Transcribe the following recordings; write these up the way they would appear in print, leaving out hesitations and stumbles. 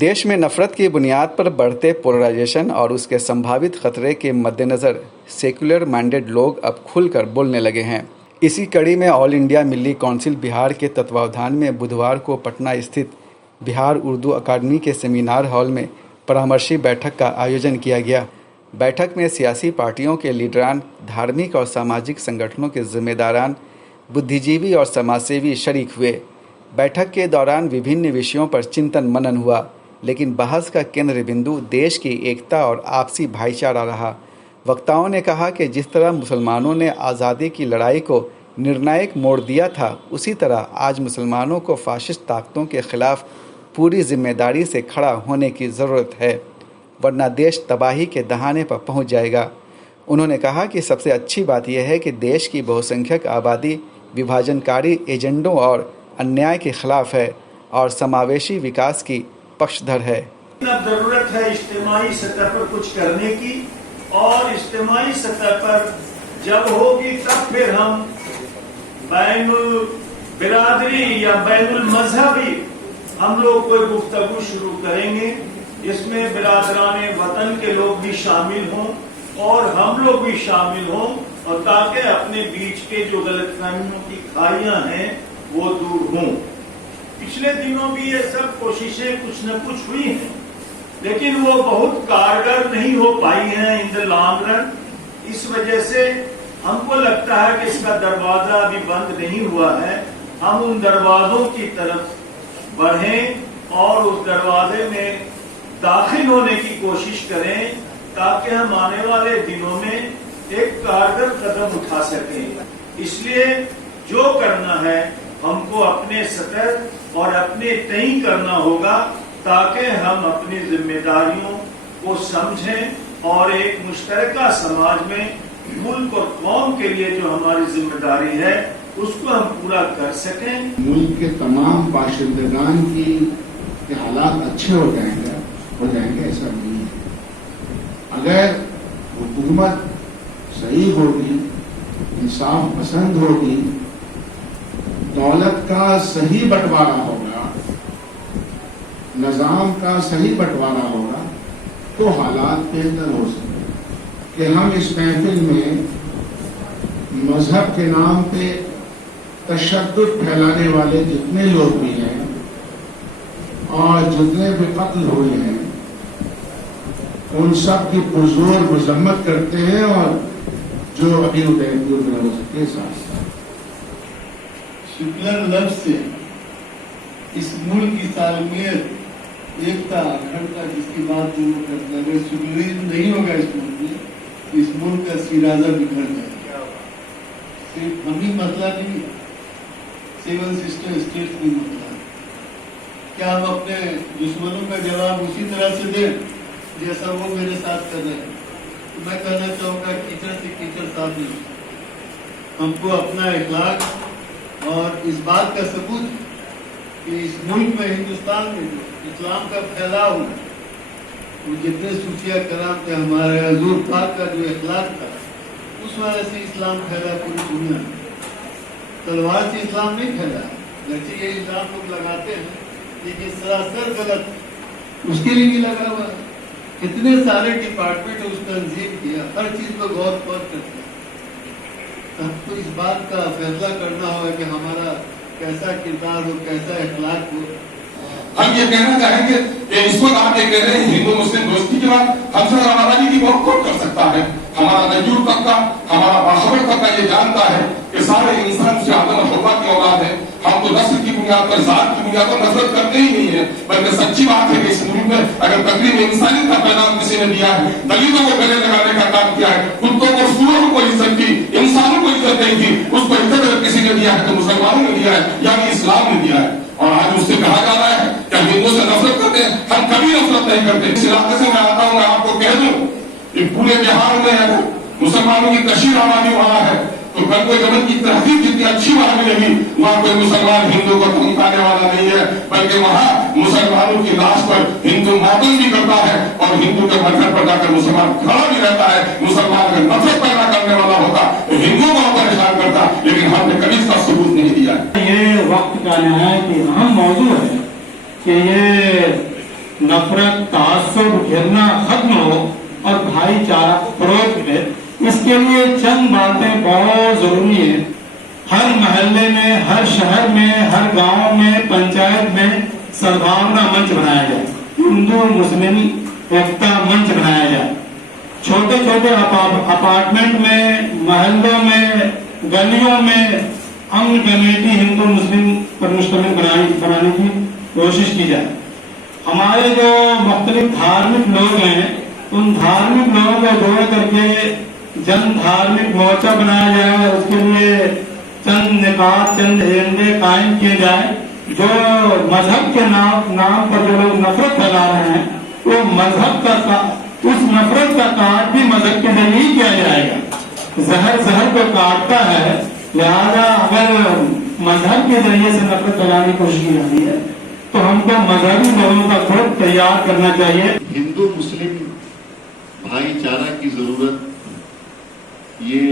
देश में नफरत की बुनियाद पर बढ़ते पोलराइजेशन और उसके संभावित खतरे के मद्देनज़र सेक्युलर माइंडेड लोग अब खुलकर बोलने लगे हैं। इसी कड़ी में ऑल इंडिया मिली काउंसिल बिहार के तत्वावधान में बुधवार को पटना स्थित बिहार उर्दू अकादमी के सेमिनार हॉल में परामर्शी बैठक का आयोजन किया गया। बैठक में सियासी पार्टियों के लीडरान, धार्मिक और सामाजिक संगठनों के जिम्मेदारान, बुद्धिजीवी और समाजसेवी शरीक हुए। बैठक के दौरान विभिन्न विषयों पर चिंतन मनन हुआ, लेकिन बहस का केंद्र बिंदु देश की एकता और आपसी भाईचारा रहा। वक्ताओं ने कहा कि जिस तरह मुसलमानों ने आज़ादी की लड़ाई को निर्णायक मोड़ दिया था, उसी तरह आज मुसलमानों को फाशिस्ट ताकतों के खिलाफ पूरी जिम्मेदारी से खड़ा होने की ज़रूरत है, वरना देश तबाही के दहाने पर पहुंच जाएगा। उन्होंने कहा कि सबसे अच्छी बात यह है कि देश की बहुसंख्यक आबादी विभाजनकारी एजेंडों और अन्याय के खिलाफ है और समावेशी विकास की पक्षधर है। अब जरूरत है इज्तिमाई सतह पर कुछ करने की, और इज्तिमाई सतह पर जब होगी तब फिर हम बैनुल बिरादरी या बैनुल मजहबी हम लोग कोई गुफ्तगू शुरू करेंगे, जिसमें बिरादरान वतन के लोग भी शामिल हों और हम लोग भी शामिल हों, और ताकि अपने बीच के जो गलतफहमियों की खाइयां हैं वो दूर हों। पिछले दिनों भी ये सब कोशिशें कुछ न कुछ हुई हैं, लेकिन वो बहुत कारगर नहीं हो पाई हैं इन द लॉन्ग रन। इस वजह से हमको लगता है कि इसका दरवाजा अभी बंद नहीं हुआ है। हम उन दरवाजों की तरफ बढ़ें और उस दरवाजे में दाखिल होने की कोशिश करें, ताकि हम आने वाले दिनों में एक कारगर कदम उठा सकें। इसलिए जो करना है हमको अपने सतह और अपने तय करना होगा, ताकि हम अपनी जिम्मेदारियों को समझें और एक मुश्तरका समाज में मुल्क और कौम के लिए जो हमारी जिम्मेदारी है उसको हम पूरा कर सकें। मुल्क के तमाम बाशिंदगान के हालात अच्छे हो जाएंगे ऐसा नहीं है। अगर हुकूमत सही होगी, इंसाफ पसंद होगी, दौलत का सही बंटवारा होगा, निजाम का सही बंटवारा होगा, तो हालात बेहतर हो सकते हैं। कि हम इस महफिल में मजहब के नाम पे तशद्दुद फैलाने वाले जितने लोग भी हैं और जितने भी कत्ल हुए हैं, उन सब की पुरजोर मजम्मत करते हैं, और जो अभी उदय के साथ सेक्युलर लफ्ज से इस मुल्क की सालमियत, एकता, अखंडता जिसकी बात जो करते हैं, अगर सेक्युलरिज्म नहीं होगा इस मुल्क में, इस मुल्क का सिराजा बिखर जाएगा। सिर्फ हम ही मसला नहीं, सिविल सिस्टम स्टेट भी मसला है। क्या हम अपने दुश्मनों का जवाब उसी तरह से दें जैसा वो मेरे साथ कर रहे हैं? तो मैं कहना चाहूँगा, कीचड़ से कीचड़ साफ नहीं। हमको अपना इखलाक और इस बात का सबूत कि इस मुल्क में, हिंदुस्तान में इस्लाम का फैलाव हुआ, वो जितने सूफिया कराम थे, हमारे हजूर पाक का जो इखलाक था, उस वजह से इस्लाम फैला पूरी दुनिया में। तलवार से इस्लाम नहीं फैला, जैसे ये इल्जाम लोग लगाते हैं, लेकिन सरासर गलत, उसके लिए भी लगा हुआ है। कितने सारे डिपार्टमेंट उस तंजीम किया, हर चीज पर गौर करते हैं। हमको इस बात का फैसला करना होगा कि हमारा कैसा किरदार हो, कैसा इखलाक हो। हम ये कहना चाहेंगे कि इस वक्त आप ये कह रहे हैं हिंदू मुस्लिम दोस्ती के बाद हमसे आबादी की बहुत कौन कर सकता है। हमारा नजूर तबका, हमारा बाखबर तबका ये जानता है कि सारे इंसान से आदम और हव्वा की औलाद है। हम तो नस्ल की बुनियाद पर, जात की बुनियाद पर नफरत करते ही नहीं है, बल्कि सच्ची बात है कि इस मुल्क में अगर तकरीब इंसानियत का पैगाम किसी ने दिया है, दलितों को गले लगाने का काम किया है, कुत्तों को, सूअरों को इज्जत दी, इंसानों को इज्जत नहीं दी, उसको इज्जत अगर किसी ने दिया है तो मुसलमानों ने दिया है, यानी इस्लाम ने दिया है। और आज उससे कहा जा रहा है कि हम हिंदुओं से नफरत करते हैं। हम कभी नफरत नहीं करते। इस इलाके से मैं आता हूँ, मैं आपको कह दूं कि पूरे बिहार में अगर मुसलमानों की कशीर आबादी वहां है, तो कल कोई जगत की तहजीब जितनी अच्छी वहां मिलेगी, वहां कोई मुसलमान हिंदू को धमकाने वाला नहीं है, बल्कि वहां मुसलमानों की लाश पर हिंदू मातम भी करता है, और हिंदू के मरकज पर जाकर मुसलमान खड़ा भी रहता है। मुसलमान अगर नफरत पैदा करने वाला होता तो हिंदुओं को परेशान करता, लेकिन हमने कभी इसका सबूत नहीं दिया। ये वक्त का नहायत अहम मौजू है कि ये नफरत, तासुब, घृणा खत्म हो और भाईचारा फरोग मिले, इसके लिए चंद बातें बहुत जरूरी है। हर मोहल्ले में, हर शहर में, हर गांव में, पंचायत में सद्भावना मंच बनाया जाए, हिंदू मुस्लिम एकता मंच बनाया जाए। छोटे छोटे अपार्टमेंट में, मोहल्लों में, गलियों में अमन कमेटी हिंदू मुस्लिम पर मुश्तमिल बनाने की कोशिश की जाए। हमारे जो मुख्तलिफ धार्मिक लोग हैं, उन धार्मिक लोगों को जोड़ करके जन धार्मिक मोर्चा बनाया जाए। उसके लिए चंद निकात, चंद एजेंडे कायम किए जाए। जो मजहब के नाम पर जो लोग नफरत फैला रहे हैं, वो मजहब का उस नफरत का काट भी मजहब के जरिए ही किया जाएगा। जहर को काटता है, लिहाजा अगर मजहब के जरिए से नफरत फैलाने की कोशिश की जाती है तो हमको मजहबी लोगों का खुद तैयार करना चाहिए। हिंदू मुस्लिम भाईचारा की जरूरत ये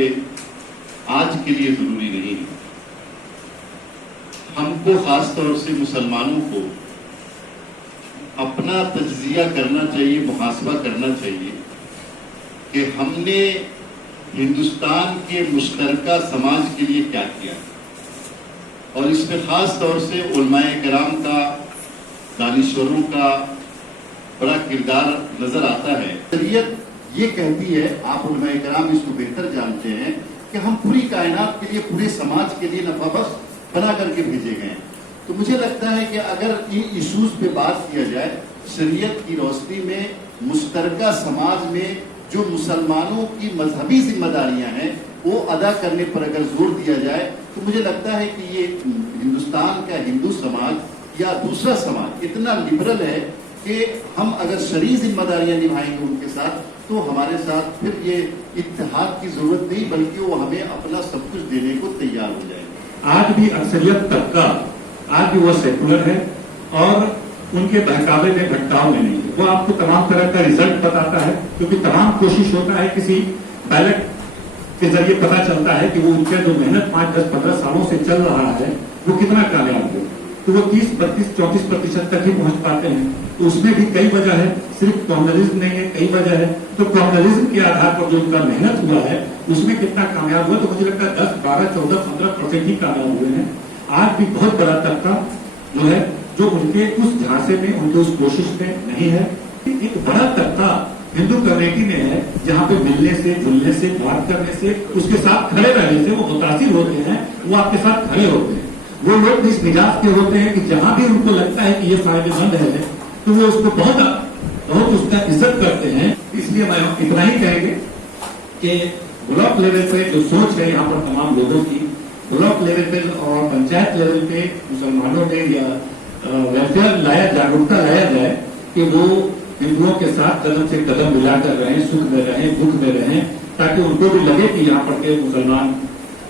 आज के लिए जरूरी नहीं है। हमको खास तौर से मुसलमानों को अपना तज्जिया करना चाहिए, मुहासबा करना चाहिए कि हमने हिंदुस्तान के मुश्तरका समाज के लिए क्या किया, और इसमें खास तौर से उलमाए किराम का, दानिश्वरों का बड़ा किरदार नजर आता है। शरीयत ये कहती है, आप उलमाए किराम इसको बेहतर जानते हैं, कि हम पूरी कायनात के लिए, पूरे समाज के लिए नफाबख्श बना करके भेजे गए। तो मुझे लगता है कि अगर इन इश्यूज पे बात किया जाए, शरीयत की रोशनी में मुश्तरका समाज में जो मुसलमानों की मजहबी जिम्मेदारियां हैं वो अदा करने पर अगर जोर दिया जाए, तो मुझे लगता है कि ये हिंदुस्तान का हिंदू समाज या दूसरा समाज इतना लिबरल है कि हम अगर शरई जिम्मेदारियां निभाएंगे उनके साथ, तो हमारे साथ फिर ये इत्तेहाद की जरूरत नहीं, बल्कि वो हमें अपना सब कुछ देने को तैयार हो जाएगा। आज भी अक्सरियत तबका, आज भी वो सेकुलर है और उनके बहकावे में भटकाव में नहीं है। वो आपको तमाम तरह का रिजल्ट बताता है, क्योंकि तमाम कोशिश होता है किसी बैलेट के जरिए पता चलता है कि वो उनका जो मेहनत 5, 10, 15 सालों से चल रहा है वो कितना कामयाब हो। तो वो 30, 32, 34% तक ही पहुंच पाते हैं। तो उसमें भी कई वजह है, सिर्फ कम्युनलिज्म नहीं है, कई वजह है। तो कम्युनलिज्म के आधार पर जो उनका मेहनत हुआ है उसमें कितना कामयाब हुआ, तो मुझे लगता है 10, 12, 14, 15% ही कामयाब हुए हैं। आज भी बहुत बड़ा तबका जो है, जो उनके उस झांसे में, उनके उस कोशिश में नहीं है। एक बड़ा तबका हिंदू कम्युनिटी में है, जहाँ पे मिलने से, जुलने से, बात करने से, उसके साथ खड़े रहने से वो मुतासिर होते हैं, वो आपके साथ खड़े होते हैं। वो लोग इस मिजाज के होते हैं कि जहां भी उनको लगता है कि ये फायदेमंद है तो वो उसको बहुत उसका इज्जत करते हैं। इसलिए मैं इतना ही कहेंगे कि ब्लॉक लेवल पे जो सोच है यहाँ पर तमाम लोगों की, ब्लॉक लेवल पे और पंचायत लेवल पे मुसलमानों में या वेलफेयर जागरूकता लाया जाए कि वो हिंदुओं के साथ कदम से कदम मिलाकर रहें, सुख में रहें, दुख में रहें, ताकि उनको भी लगे कि यहाँ पर के मुसलमान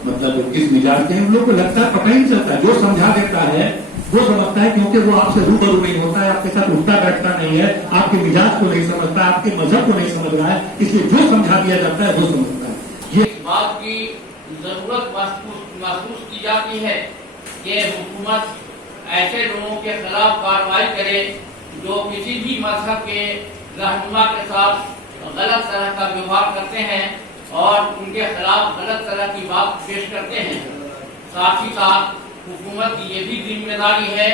मतलब किस मिजाज के हैं। उन लोग को लगता है, पता ही नहीं चलता है। जो समझा देता है वो समझता है, क्योंकि वो आपसे रूबरू नहीं होता है, आपके साथ उठता बैठता नहीं है, आपके मिजाज को नहीं समझता, आपके मजहब को नहीं समझ रहा है, इसलिए जो समझा दिया जाता है वो समझता है। ये बात की जरूरत महसूस की जाती है कि हुकूमत ऐसे लोगों के खिलाफ कार्रवाई करे जो किसी भी मजहब के रहनुमा के साथ गलत तरह का व्यवहार करते हैं और उनके खिलाफ गलत तरह की बात पेश करते हैं। साथ ही साथ हुकूमत की ये भी जिम्मेदारी है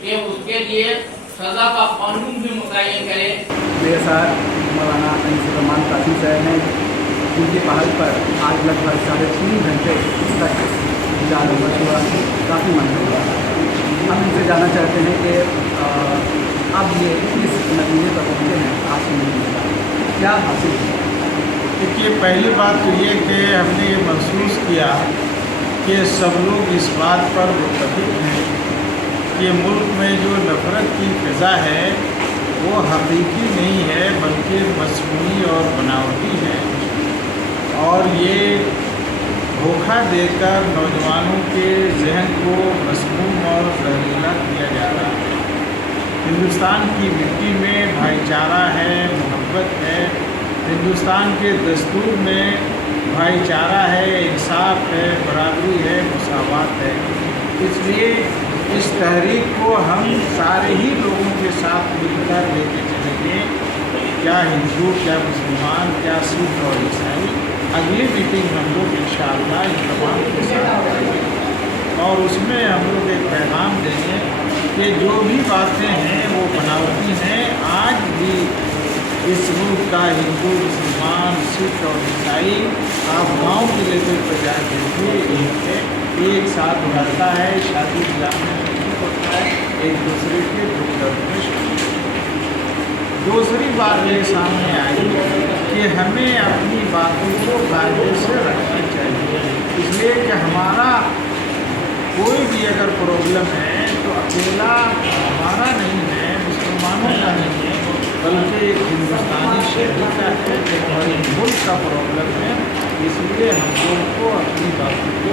कि उसके लिए सजा का कानून भी मुतय्यन करे। मेरे साथ मौलाना अनीसुर कासिम साहब ने, जिनकी पहल पर आज लगभग 3.5 घंटे तक जाना हुआ, काफ़ी मन हुआ। हम इनसे जानना चाहते हैं कि अब ये इस नतीजे पर पहुँचे हैं, आपसे मिलने क्या हासिल किया? देखिए, पहली बात तो ये कि हमने ये महसूस किया कि सब लोग इस बात पर मुत्तफिक हैं कि मुल्क में जो नफरत की फ़िज़ा है वो हकीकी नहीं है, बल्कि मस्नूई और बनावटी है, और ये धोखा देकर नौजवानों के जहन को मसमूम और जहरीला किया जा रहा है। हिंदुस्तान की मिट्टी में भाईचारा है, मोहब्बत है, हिंदुस्तान के दस्तूर में भाईचारा है, इंसाफ है, बराबरी है, मुसावात है। इसलिए इस तहरीक को हम सारे ही लोगों के साथ मिलकर लेके चलेंगे, क्या हिंदू, क्या मुसलमान, क्या सिख और ईसाई। अगली मीटिंग हम लोग इंशाअल्लाह इन तमाम के साथ करेंगे और उसमें हम लोग एक पैगाम देंगे कि जो भी बातें हैं वो बनावटी हैं। आज भी इस मुल्क का हिंदू, मुसलमान, सिख और ईसाई आप गाँव के लेवल पर जा देखिए, एक साथ रहता है, शादी ब्याह में शरीक होता है, एक दूसरे के दुख दर्द में शरीक होता है। दूसरी बात ये सामने आई कि हमें अपनी बातों को कायदे से रखना चाहिए, इसलिए कि हमारा कोई भी अगर प्रॉब्लम है तो अकेला हमारा नहीं है, मुसलमानों का नहीं है, बल्कि एक हिंदुस्तानी शहरी का है और एक मुल्क का प्रॉब्लम है। इसलिए हम लोग को अपनी बातों को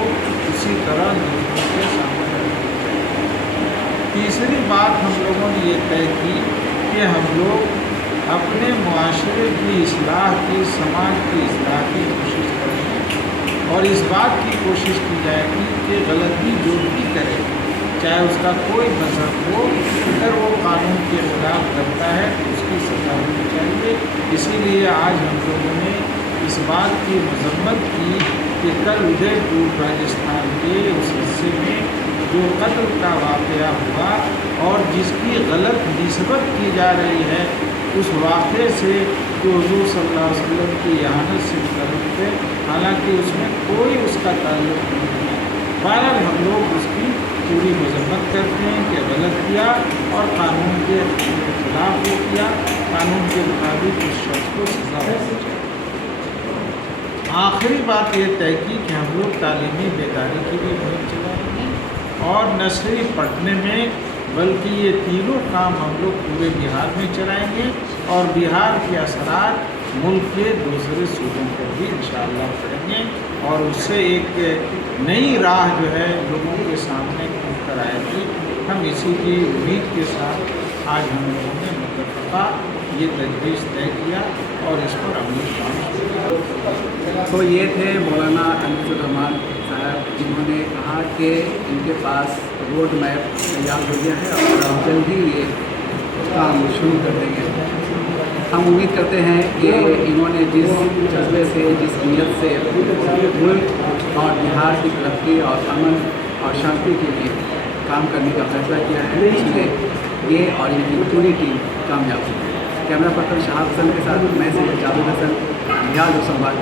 उसी तरह दूसरों के सामने रखना चाहिए। तीसरी बात हम लोगों ने ये तय की कि हम लोग अपने मुआशरे की इस्लाह की, समाज की इस्लाह की कोशिश करेंगे और इस बात की कोशिश की जाएगी कि गलती जो भी करे, चाहे उसका कोई मजहब हो, अगर वो कानून के खिलाफ करता है तो उसकी सजा होनी चाहिए। इसीलिए आज हम लोगों ने इस बात की मजम्मत की कि कल उदयपुर राजस्थान के उस हिस्से में जो कत्ल का वाक़या हुआ और जिसकी गलत निस्बत की जा रही है, उस वाक़े से जो हुज़ूर सल्लल्लाहु अलैहि वसल्लम की इहानत से मुतल्लिक़ है, हालांकि उसमें कोई उसका ताल्लुक़ नहीं है। बहरहाल हम लोग उसकी पूरी मजम्मत करते हैं कि गलत किया और कानून के खिलाफ वो किया, कानून के मुताबिक उस शख्स को सजा होनी चाहिए। आखिरी बात ये तय की कि हम लोग तालीमी बेदारी की भी मुहिम चलाएंगे और न सिर्फ पटने में बल्कि ये तीनों काम हम लोग पूरे बिहार में चलाएंगे और बिहार के असरात मुल्क के दूसरे सूबों पर भी इंशाअल्लाह करेंगे और उससे एक नई राह जो है लोगों के सामने खुल कर आएगी। हम इसी की उम्मीद के साथ आज हम लोगों ने मुतफ़क़ा ये तजवीज़ तय किया और इस पर अमल काम शुरू किया। तो ये थे मौलाना अनीसुर्रहमान साहब, जिन्होंने कहा कि इनके पास रोड मैप तैयार हो गया है और हम जल्द ही ये काम शुरू कर देंगे। हम उम्मीद करते हैं कि इन्होंने जिस जज्बे से, जिस नीयत से मुल्क और बिहार की तरक्की और अमन और शांति के लिए काम करने का फैसला किया है, इसलिए ये और इनकी पूरी टीम कामयाब होगी। कैमरा पर्सन शहाब हसन के साथ मैं से जावेद हसन, बिहार संवाद।